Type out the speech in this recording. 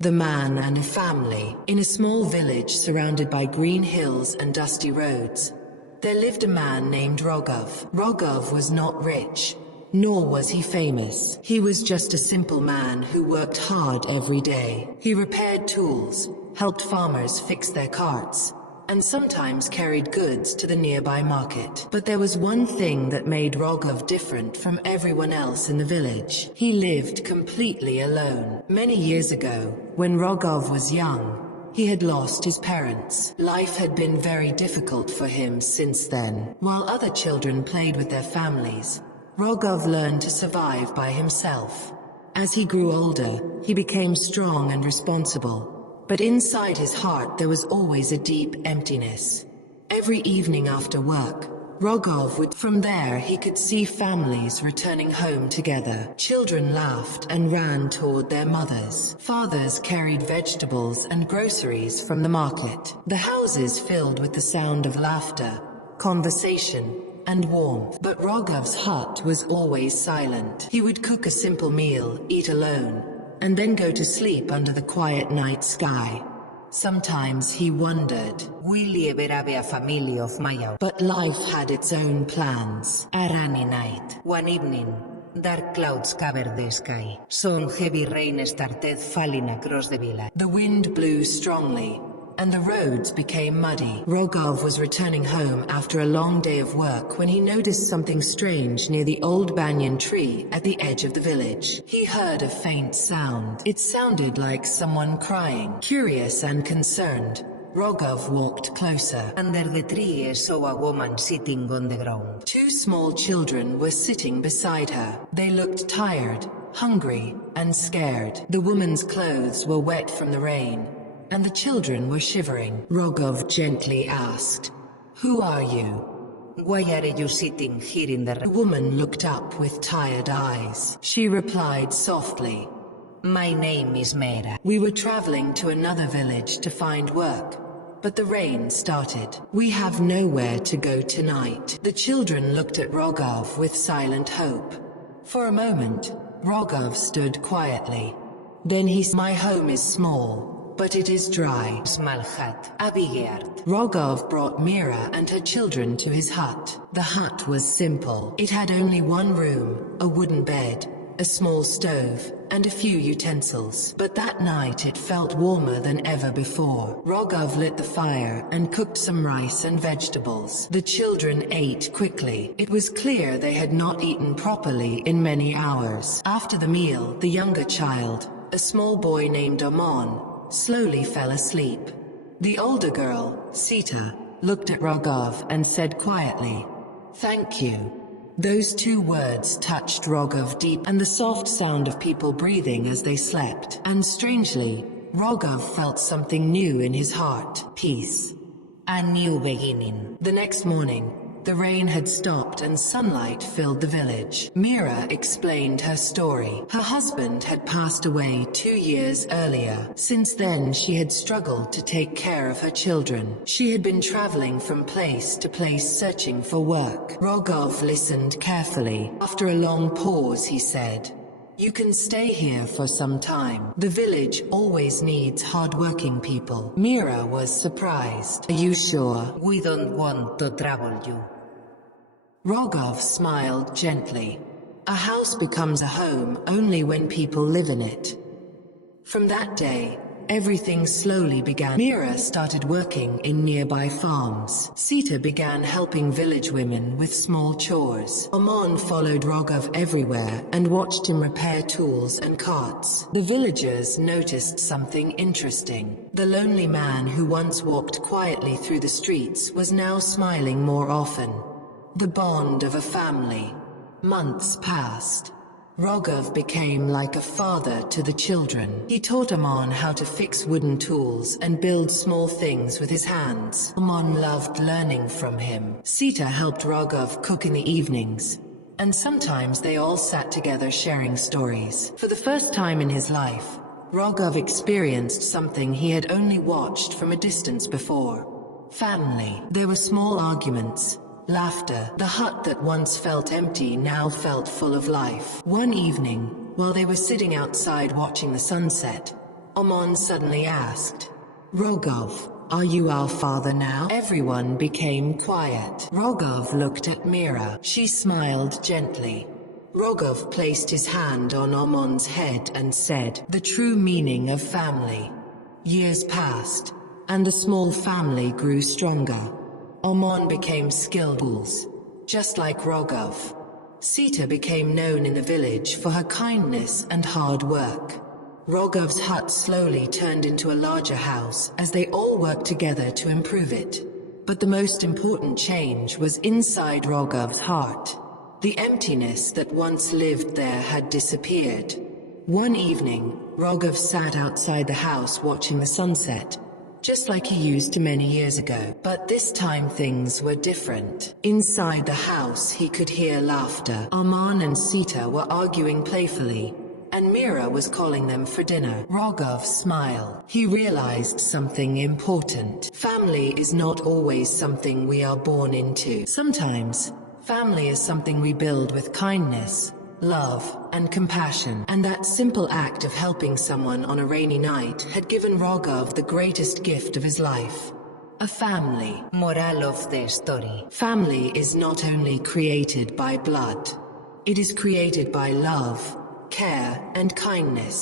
The man and a family. In a small village surrounded by green hills and dusty roads, there lived a man named Raghav. Raghav was not rich, nor was he famous. He was just a simple man who worked hard every day. He repaired tools, helped farmers fix their carts, and sometimes carried goods to the nearby market. But there was one thing that made Raghav different from everyone else in the village. He lived completely alone. Many years ago, when Raghav was young, he had lost his parents. Life had been very difficult for him since then. While other children played with their families, Raghav learned to survive by himself. As he grew older, he became strong and responsible. But inside his heart there was always a deep emptiness. Every evening after work, Raghav would. From there he could see families returning home together. Children laughed and ran toward their mothers. Fathers carried vegetables and groceries from the market. The houses filled with the sound of laughter, conversation, and warmth. But Raghav's hut was always silent. He would cook a simple meal, eat alone, and then go to sleep under the quiet night sky. Sometimes he wondered, but life had its own plans. A rainy night. One evening, dark clouds covered the sky. Some heavy rain started falling across the village. The wind blew strongly, and the roads became muddy. Raghav was returning home after a long day of work when he noticed something strange near the old banyan tree at the edge of the village. He heard a faint sound. It sounded like someone crying. Curious and concerned, Raghav walked closer. Under the tree, he saw a woman sitting on the ground. Two small children were sitting beside her. They looked tired, hungry, and scared. The woman's clothes were wet from the rain, and the children were shivering. Raghav gently asked, "Who are you?" Why are you sitting here in the rain? The woman looked up with tired eyes. She replied softly, My name is Mera. "We were traveling to another village to find work, but the rain started. We have nowhere to go tonight." The children looked at Raghav with silent hope. For a moment, Raghav stood quietly. Then he said, "My home is small, but it is dry." Small hut, a big yard. Raghav brought Mira and her children to his hut. The hut was simple. It had only one room, a wooden bed, a small stove, and a few utensils. But that night it felt warmer than ever before. Raghav lit the fire and cooked some rice and vegetables. The children ate quickly. It was clear they had not eaten properly in many hours. After the meal, the younger child, a small boy named Aman, slowly fell asleep. The older girl, Sita, looked at Raghav and said quietly, "Thank you." Those two words touched Raghav deep, and the soft sound of people breathing as they slept. And strangely, Raghav felt something new in his heart. Peace. A new beginning. The next morning, the rain had stopped and sunlight filled the village. Mira explained her story. Her husband had passed away 2 years earlier. Since then, she had struggled to take care of her children. She had been traveling from place to place searching for work. Raghav listened carefully. After a long pause, he said, "You can stay here for some time. The village always needs hard-working people." Mira was surprised. "Are you sure?" We don't want to trouble you. Raghav smiled gently. A house becomes a home only when people live in it. From that day, everything slowly began. Mira started working in nearby farms. Sita began helping village women with small chores. Aman followed Raghav everywhere and watched him repair tools and carts. The villagers noticed something interesting. The lonely man who once walked quietly through the streets was now smiling more often. The bond of a family. Months passed. Raghav became like a father to the children. He taught Aman how to fix wooden tools and build small things with his hands. Aman loved learning from him. Sita helped Raghav cook in the evenings, and sometimes they all sat together sharing stories. For the first time in his life, Raghav experienced something he had only watched from a distance before. Family. There were small arguments, laughter. The hut that once felt empty now felt full of life. One evening, while they were sitting outside watching the sunset, Amon suddenly asked. Raghav, are you our father now? Everyone became quiet. Raghav looked at Mira. She smiled gently. Raghav placed his hand on Amon's head and said, the true meaning of family. Years passed, and the small family grew stronger. Amon became skilled, just like Raghav. Sita became known in the village for her kindness and hard work. Raghav's hut slowly turned into a larger house as they all worked together to improve it. But the most important change was inside Raghav's heart. The emptiness that once lived there had disappeared. One evening, Raghav sat outside the house watching the sunset, just like he used to many years ago. But this time things were different. Inside the house he could hear laughter. Aman and Sita were arguing playfully, and Mira was calling them for dinner. Raghav smiled. He realized something important. Family is not always something we are born into. Sometimes, family is something we build with kindness, love, and compassion. And that simple act of helping someone on a rainy night had given Raghav the greatest gift of his life. A family. Moral of the story. Family is not only created by blood. It is created by love, care, and kindness.